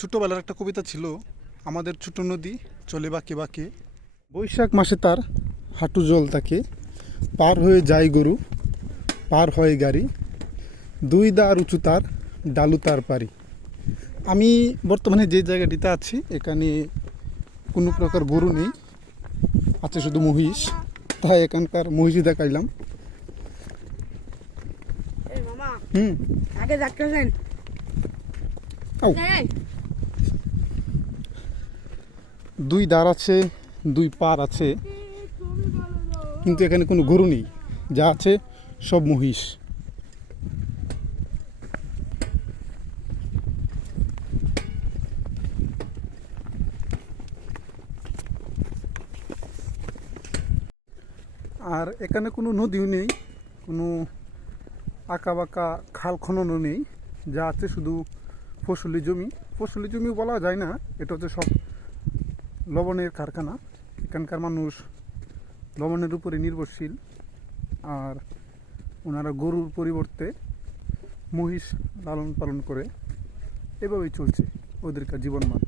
ছোটবেলার একটা কবিতা ছিল, আমাদের ছোট নদী চলে বাঁকে বাঁকে, বৈশাখ মাসে তার হাঁটু জল থাকে, পার হয়ে যায় গরু, পার হয় গাড়ি, দুই দাঁড় উঁচু তার, ডালু তার পারি। আমি বর্তমানে যে জায়গাটিতে আছি এখানে কোনো প্রকার গরু নেই, আছে শুধু মহিষ। তাই এখানকার মহিষই দেখাইলাম। এই মামা হুম। আগে যাচ্ছেন আও। দুই দাঁড় আছে, দুই পার আছে, কিন্তু এখানে কোনো গরু নেই, যা আছে সব মহিষ। আর এখানে কোনো নদীও নেই, কোনো আঁকা বাঁকা খাল খননও নেই, যা আছে শুধু ফসলি জমি। ফসলি জমি বলা যায় না, এটা হচ্ছে সব লবণের কারখানা। এখানকার মানুষ লবণের উপরে নির্ভরশীল, আর ওনারা গরুর পরিবর্তে মহিষ লালন পালন করে, এভাবেই চলছে ওদেরকার জীবনমান।